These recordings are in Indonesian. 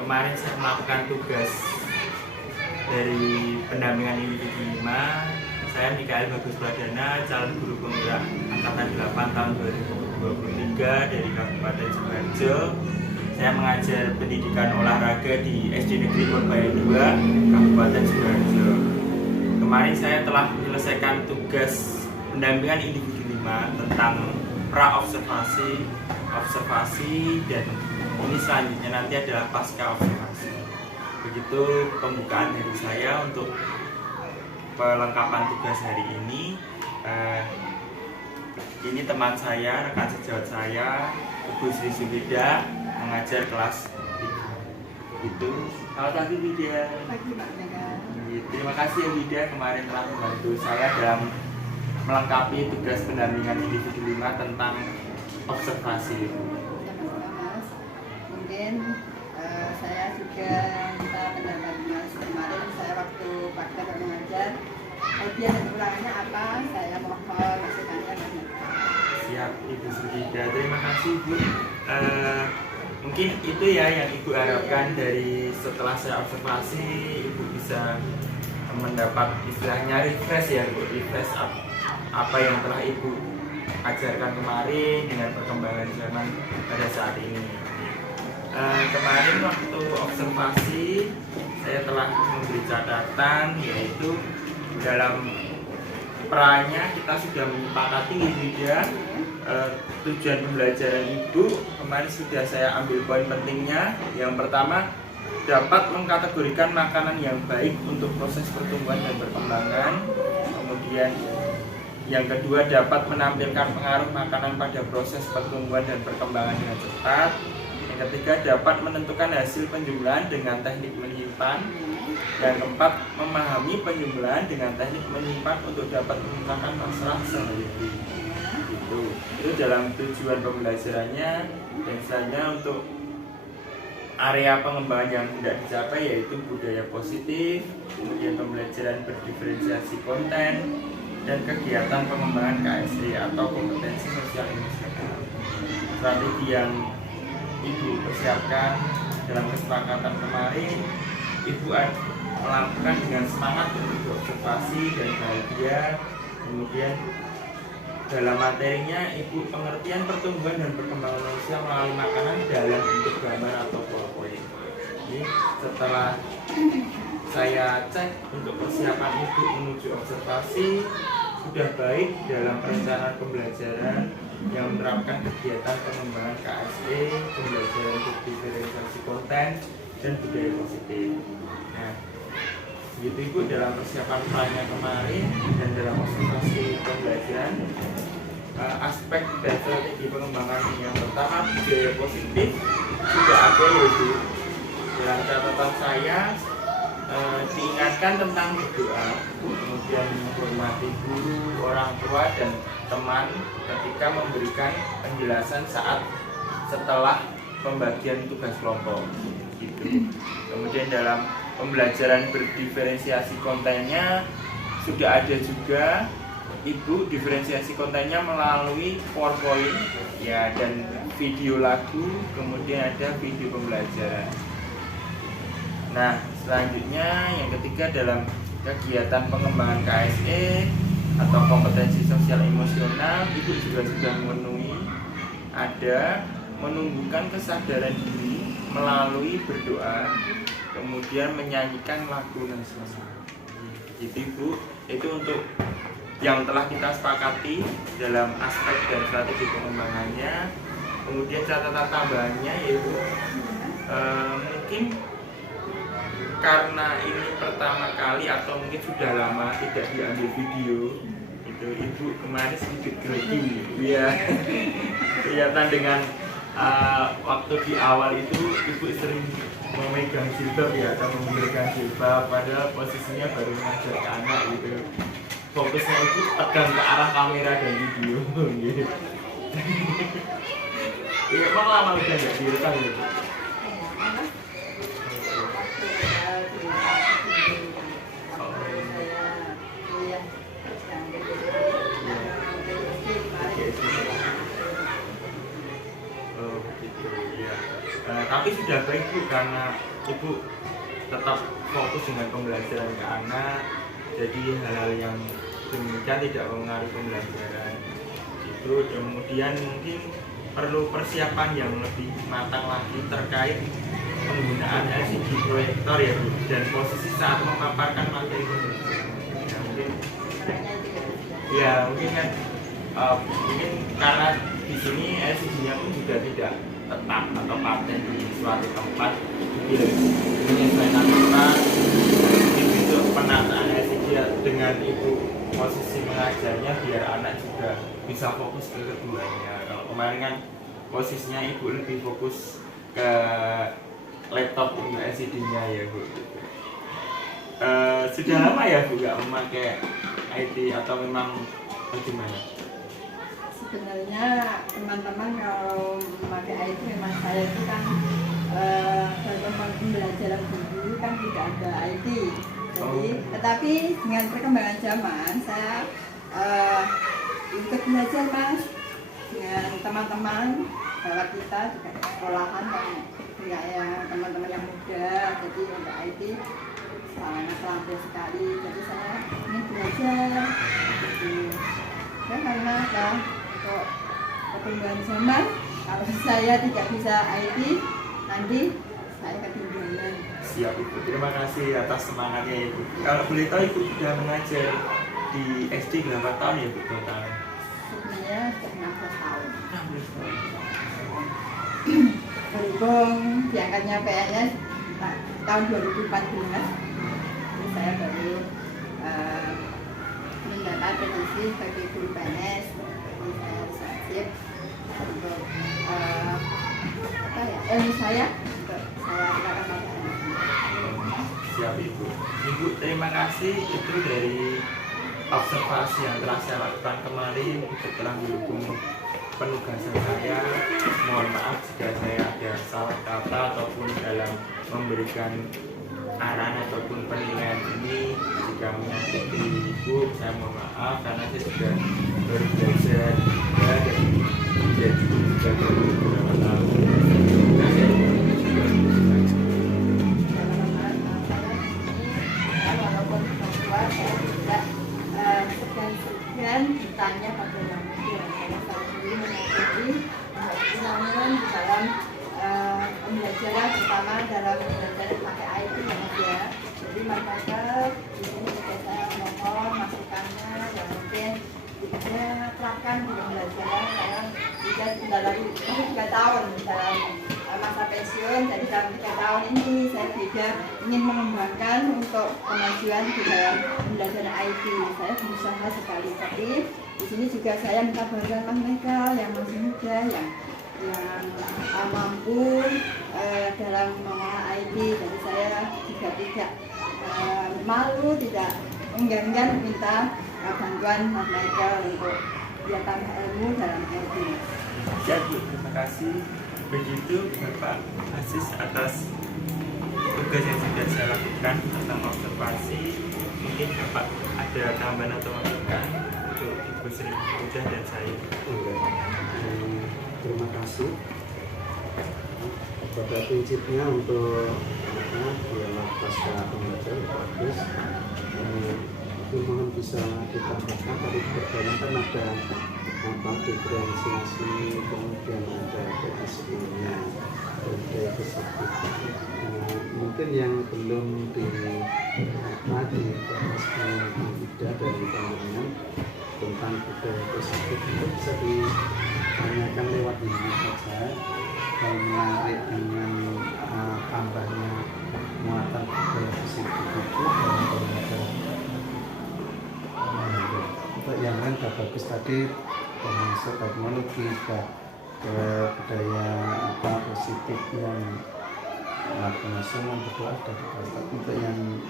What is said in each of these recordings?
Kemarin saya melakukan tugas dari pendampingan individu 5. Saya Mikael Bagus Pradana, calon guru penggerak angkatan 8 tahun 2023 dari Kabupaten Sidoarjo. Saya mengajar pendidikan olahraga di SD Negeri Purbalingga 2, Kabupaten Sidoarjo. Kemarin saya telah menyelesaikan tugas pendampingan individu 5 tentang pra-observasi, observasi, dan ini selanjutnya nanti adalah pasca observasi. Begitu pembukaan dari saya untuk pelengkapan tugas hari ini. Ini teman saya, rekan sejawat saya, Ibu Sri Subida, mengajar kelas 3. Gitu. Selamat pagi Wida. Pagi Pak Mega. Terima kasih ya Wida, kemarin telah membantu saya dalam melengkapi tugas pendampingan individu 5 tentang observasi. Mas. Mungkin saya juga minta pendapat Mas. Kemarin saya waktu praktek mengajar, kemudian kekurangannya apa? Saya mohon masukannya ke Mas. Siap Ibu Subida, terima kasih Bu. Mungkin itu ya yang Ibu harapkan dari setelah saya observasi, Ibu bisa mendapat istilahnya refresh ya Bu, refresh apa yang telah Ibu ajarkan kemarin dengan perkembangan zaman pada saat ini. Kemarin waktu observasi saya telah memberi catatan, yaitu dalam perannya kita sudah menyepakati ya, tujuan pembelajaran Ibu kemarin sudah saya ambil poin pentingnya. Yang pertama, dapat mengkategorikan makanan yang baik untuk proses pertumbuhan dan perkembangan. Kemudian yang kedua, dapat menampilkan pengaruh makanan pada proses pertumbuhan dan perkembangan dengan cepat. Yang ketiga, dapat menentukan hasil penjumlahan dengan teknik menyimpan. Yang keempat, memahami penjumlahan dengan teknik menyimpan untuk dapat memecahkan masalah sehari-hari. Itu dalam tujuan pembelajarannya. Dan selanjutnya untuk area pengembangan yang tidak dicapai yaitu budaya positif, kemudian pembelajaran berdiferensiasi konten, dan kegiatan pengembangan KSE atau kompetensi sosial emosional. Strategi yang Ibu persiapkan dalam kesepakatan kemarin, Ibu melakukan dengan semangat untuk observasi dan bahagia. Kemudian dalam materinya, Ibu pengertian pertumbuhan dan perkembangan manusia melalui makanan dalam bentuk gambar atau PowerPoint. Ini setelah saya cek untuk persiapan Ibu menuju observasi sudah baik dalam perencanaan pembelajaran yang menerapkan kegiatan pengembangan KSE, pembelajaran diferensiasi konten, dan budaya positif. Nah, begitu Ibu dalam persiapan perannya kemarin dan dalam observasi pembelajaran. Aspek dan strategi pengembangan yang pertama, budaya positif sudah ada yaitu dalam catatan saya. Diingatkan tentang berdoa, kemudian menghormati guru, orang tua, dan teman ketika memberikan penjelasan setelah pembagian tugas kelompok gitu. Kemudian dalam pembelajaran berdiferensiasi kontennya sudah ada juga Ibu diferensiasi kontennya melalui PowerPoint ya, dan video lagu, kemudian ada video pembelajaran. Nah, selanjutnya yang ketiga, dalam kegiatan pengembangan KSE atau kompetensi sosial emosional, Ibu juga sudah memenuhi, ada menumbuhkan kesadaran diri melalui berdoa, kemudian menyanyikan lagu nasional. Gitu Ibu, itu untuk yang telah kita sepakati dalam aspek dan strategi pengembangannya. Kemudian catatan tambahannya yaitu mungkin karena ini pertama kali atau mungkin sudah lama tidak diambil video itu, Ibu kemarin sedikit grogi ya. Kelihatan dengan waktu di awal itu Ibu sering memegang jilbab ya, atau memberikan jilbab padahal posisinya baru mengajar ke anak gitu. Fokusnya itu tegang ke arah kamera dan video gitu. Iya, emang lama udah nggak direkam gitu. tapi sudah baik Bu, karena Ibu tetap fokus dengan pembelajaran ke anak, jadi hal-hal yang demikian tidak mempengaruhi pembelajaran itu. Kemudian mungkin perlu persiapan yang lebih matang lagi terkait penggunaan LCD proyektor ya Bu, dan posisi saat memaparkan materi pembelajaran. Ya, mungkin mungkin kan mungkin karena di sini LCD-nya pun juga tidak tetap atau paten di suatu tempat, jadi menyesuaikan tempat. Mungkin untuk penataan LCD dengan Ibu posisi mengajarnya biar anak juga bisa fokus ke keduanya. Kalau kemarin kan posisinya Ibu lebih fokus ke laptop untuk LCD-nya ya Bu. Sudah lama ya Bu nggak memakai IT atau memang bagaimana? Sebenarnya teman-teman kalau memakai IT memang saya itu kan dalam pembelajaran dulu kan tidak ada IT. Jadi, tetapi dengan perkembangan zaman saya ikut belajar Mas dengan teman-teman bahwa kita juga sekolahan kan ya teman-teman yang muda, jadi untuk IT sangat terampil sekali. Jadi saya ingin belajar gitu. Ya karena untuk perkembangan zaman, kalau saya tidak bisa IT nanti saya ketinggalan. Siap Ibu, terima kasih atas semangatnya Ibu. Kalau boleh tahu Ibu sudah mengajar di SD berapa tahun ya Bu total? Sebenarnya sudah 16 tahun. 16 tahun. Berhubung diangkatnya PNS tahun 2014, jadi saya baru mendapat posisi sebagai guru PNS. Jadi saya siap untuk ilmu saya untuk saya akan pada anak. Siap Ibu. Ibu terima kasih, itu dari observasi yang telah saya lakukan kemarin untuk telah mendukung penugasan saya. Mohon maaf jika saya ada salah kata ataupun dalam memberikan arahan ataupun penilaian ini. Jika menyakiti Ibu, saya mohon maaf karena saya sudah baru belajar ya, dan jadi juga baru beberapa tahun. Walaupun tua, saya tidak segan-segan bertanya pada yang muda. Karena saya sendiri mengikuti namun di dalam pembelajaran, terutama dalam pembelajaran pakai IT yang ada. Jadi makanya di sini juga saya mohon masukannya yang mungkin bisa terapkan di pembelajaran, karena juga sudah lagi 3 tahun dalam masa pensiun. Jadi dalam 3 tahun ini saya juga ingin mengembangkan untuk kemajuan di dalam pembelajaran IT. Saya berusaha sekali, tapi di sini juga saya minta bantuan Mas Michael yang masih muda, yang mampu dalam mengolah IT. Jadi saya juga tidak malu, tidak enggan minta bantuan Mas Michael untuk dia tambah ilmu dalam IT. Siap Bu, terima kasih. Begitu Bapak Aziz atas tugas yang sudah saya lakukan tentang observasi. Mungkin Bapak ada tambahan atau masukan untuk Ibu Sri Puja dan saya. Terima kasih. Pada prinsipnya untuk dialog pasca pembelajaran bagus. Itu mohon bisa ditambahkan tadi berdasarkan ada diferensiasi, kemudian ada kedisiplinan, ada kesepakatan. Mungkin yang belum dibahaskan tidak dari pandangan tentang budaya tersebut itu bisa ditanyakan lewat ini saja, dan menarik dengan tambahnya muatan budaya tersebut itu dalam pembelajaran. Untuk yang lain sudah bagus tadi, termasuk teknologi, budaya positif yang langsung berdoa sudah dikasih. Untuk yang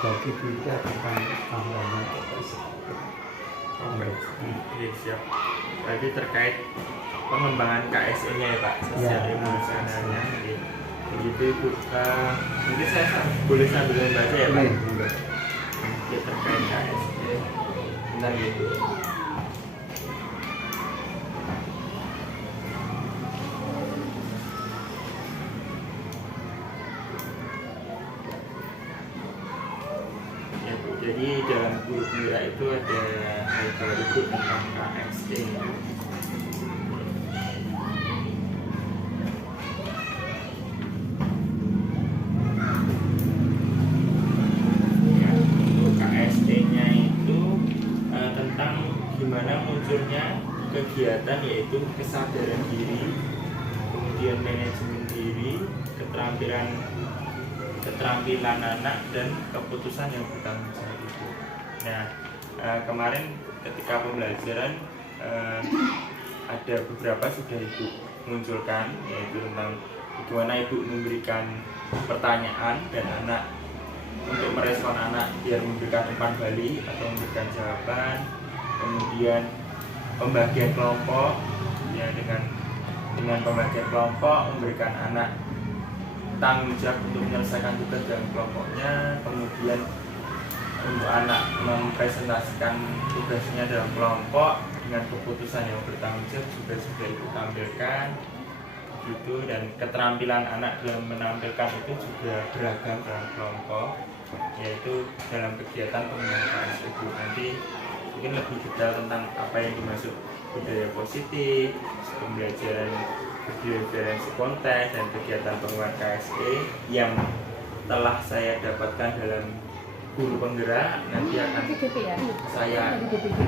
bagi kita tentang tambahan tersebut. Oke, siap. Tadi terkait pengembangan KSE-nya ya Pak, sosial emosionalnya. Begitu Ibu. Mungkin saya boleh sambil membaca ya Pak. Oke, terkait KSE. Bentar gitu. Jadi dalam guru penggerak itu ada hal ibu tentang KSE. Ya, untuk KSE-nya itu tentang gimana munculnya kegiatan, yaitu kesadaran diri, kemudian manajemen diri, keterampilan anak, dan keputusan yang bertanggung jawab itu. Nah, kemarin ketika pembelajaran ada beberapa sudah ibu munculkan, yaitu tentang bagaimana ibu memberikan pertanyaan dan anak untuk merespon anak biar memberikan umpan balik atau memberikan jawaban. Kemudian pembagian kelompok, ya, dengan pembagian kelompok memberikan anak tanggung jawab untuk menyelesaikan tugas dalam kelompoknya. Kemudian untuk anak mempresentasikan tugasnya dalam kelompok dengan keputusan yang bertanggung jawab juga sudah ibu tampilkan gitu. Dan keterampilan anak dalam menampilkan itu juga beragam dalam kelompok, yaitu dalam kegiatan pembinaan KSE. Nanti mungkin lebih detail tentang apa yang dimaksud budaya positif, pembelajaran referensi konteks, dan kegiatan penguat KSE yang telah saya dapatkan dalam guru penggerak. Nanti akan saya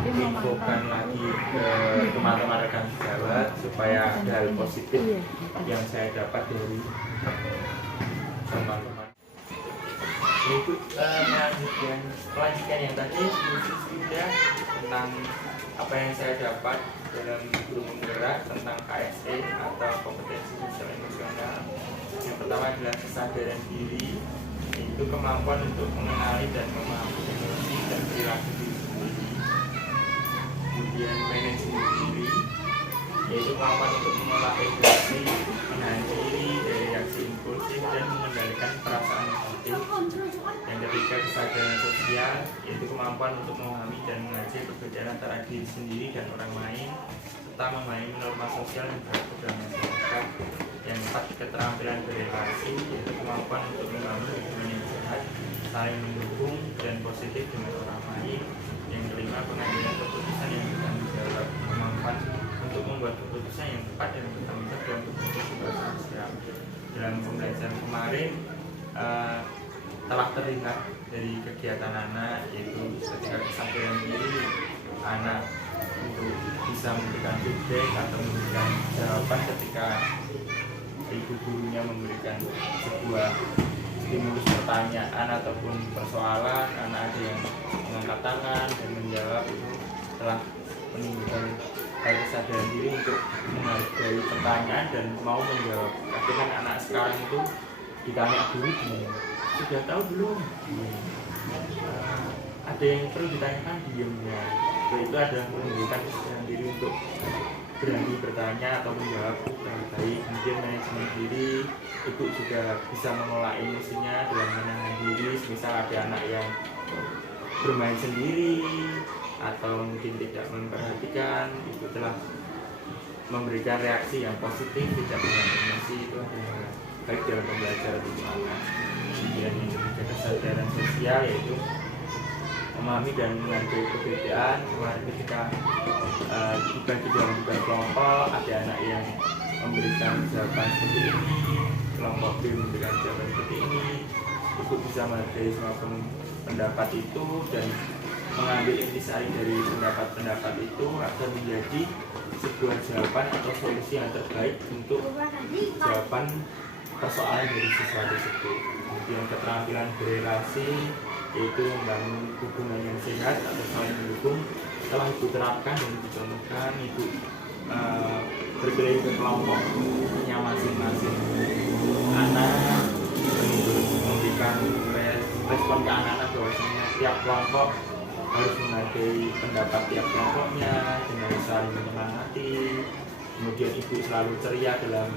infokan lagi ke teman-teman rekan sejawat supaya ada hal positif yang saya dapat dari teman-teman. Berikut melanjutkan yang tadi sudah tentang apa yang saya dapat dalam guru penggerak tentang KSE atau kompetensi sosial emosional. Yang pertama adalah kesadaran diri, yaitu kemampuan untuk mengenali dan memahami emosi dan perilaku diri sendiri. Kemudian manajemen diri, yaitu kemampuan untuk mengolah emosi, menahan diri dari reaksi impulsif, dan mengendalikan perasaan negatif. Yang ketiga, kesadaran sosial, yaitu kemampuan untuk memahami dan menghargai perbedaan antara diri sendiri dan orang lain, serta memahami norma sosial yang berlaku dalam masyarakat. Yang keempat, keterampilan berrelasi, yaitu kemampuan untuk membangun hubungan yang sehat, saling mendukung dan positif dengan orang lain. Yang kelima, pengambilan keputusan yang bertanggung jawab, kemampuan untuk membuat keputusan yang tepat dan bertanggung jawab dalam keputusan sosial. Dalam pembelajaran kemarin telah terlihat dari kegiatan anak, yaitu ketika kesadaran diri anak untuk bisa memberikan feedback atau memberikan jawaban ketika ibu gurunya memberikan sebuah stimulus pertanyaan ataupun persoalan, anak ada yang mengangkat tangan dan menjawab. Itu telah menimbulkan kesadaran diri untuk menghargai pertanyaan dan mau menjawab. Tapi kan anak sekarang itu ditanya guru sudah tahu belum? Ada yang perlu ditanyakan diamnya. Itu adalah menunjukkan kesadaran diri untuk berani bertanya atau menjawab dengan baik. Kemudian manajemen diri, ibu juga bisa mengelola emosinya dalam menahan diri. Misal ada anak yang bermain sendiri atau mungkin tidak memperhatikan, ibu telah memberikan reaksi yang positif, tidak dengan emosi. Itu adalah baik dalam pembelajaran untuk anak. Kemudian yang ketiga, kesadaran sosial, yaitu memahami dan menghargai perbedaan. Kemarin ketika dibagi dalam beberapa kelompok, ada anak yang memberikan jawaban seperti ini, kelompok B memberikan jawaban seperti ini. Ibu bisa menghargai semua pendapat itu dan mengambil intisari dari pendapat-pendapat itu agar menjadi sebuah jawaban atau solusi yang terbaik untuk jawaban persoalan dari siswa tersebut. Kemudian keterampilan berrelasi, yaitu membangun hubungan yang sehat atau saling mendukung. Setelah ibu terapkan dan dicontohkan, ibu berkeliling ke kelompoknya masing-masing anak, memberikan respon ke anak-anak bahwasanya tiap kelompok harus menghargai pendapat tiap kelompoknya dengan saling menyemangati. Kemudian ibu selalu ceria dalam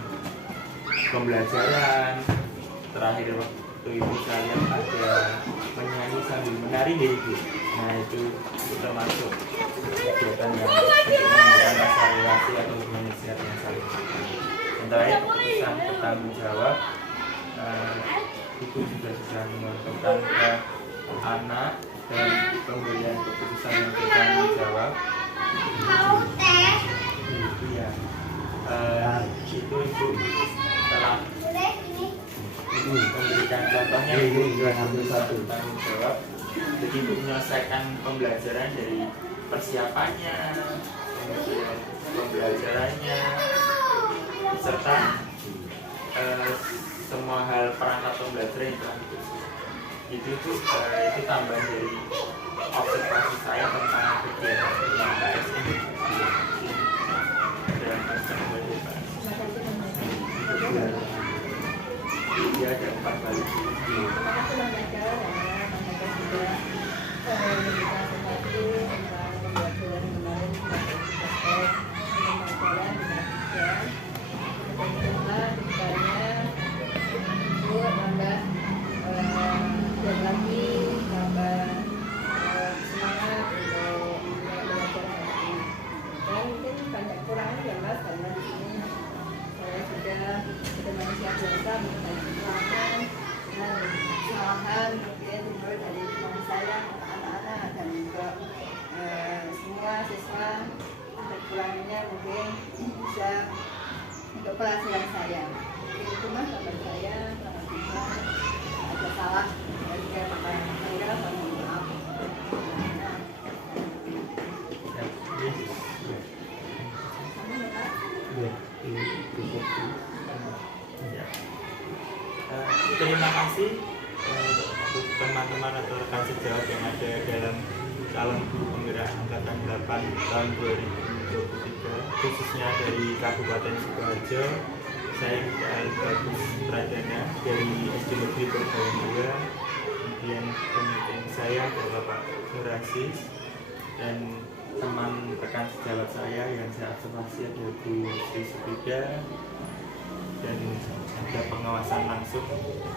pembelajaran. Terakhir waktu ibu saya ada menyanyi sambil menari deh ibu. Nah itu termasuk kegiatan yang menunjukkan rasa relasi atau hubungan sehat yang saling. Yang terakhir, keputusan bertanggung jawab, Ibu juga sudah mengontrolkan ke anak dan pemberian keputusan yang bertanggung jawab. Itu ya, itu Ibu telah memberikan contohnya. Ibu juga ambil satu tanggung jawab. Jadi Ibu menyelesaikan pembelajaran dari persiapannya, kemudian pembelajarannya, serta semua hal perangkat pembelajaran yang telah Ibu itu tambahan dari observasi saya tentang kegiatan IPS ini. Dan dia ada 4 kali. Terima kasih Bang Michael, karena Bang Michael sudah memberikan sesuatu tentang pembelajaran kemarin tentang pembelajaran dengan tiga. Semoga kedepannya Ibu tambah giat lagi, tambah semangat untuk belajar lagi. Dan mungkin banyak kurangnya ya Mas, karena di sini saya sudah manusia biasa, mungkin banyak kekurangan dan kesalahan mungkin mulai dari teman saya, anak-anak dan juga semua siswa. Kekurangannya mungkin bisa untuk pelajaran saya. Itu Mas, kabar saya selamat bisa ada salah dan juga pertanyaan saya, mohon maaf. Terima kasih untuk teman-teman atau rekan sejawat yang ada dalam calon guru penggerak angkatan 8 tahun 2023, khususnya dari Kabupaten Sidoarjo. Saya Mikael Bagus Pradana dari SD Negeri Purbalingga 2. Kemudian pemimpin saya adalah Pak Nurasis, dan teman rekan sejawat saya yang saya observasi ada Bu Sri Subrida, dan ada pengawasan langsung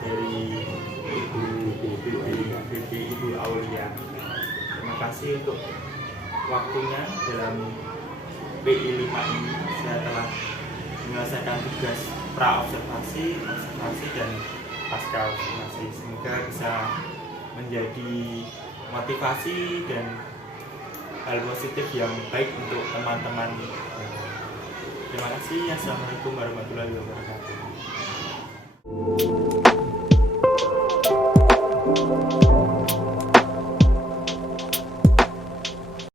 dari Ibu Aulia. Terima kasih untuk waktunya dalam PI 5 ini. Saya telah menyelesaikan tugas pra-observasi, observasi, dan pasca observasi. Semoga bisa menjadi motivasi dan hal positif yang baik untuk teman-teman. Terima kasih. Assalamualaikum warahmatullahi wabarakatuh.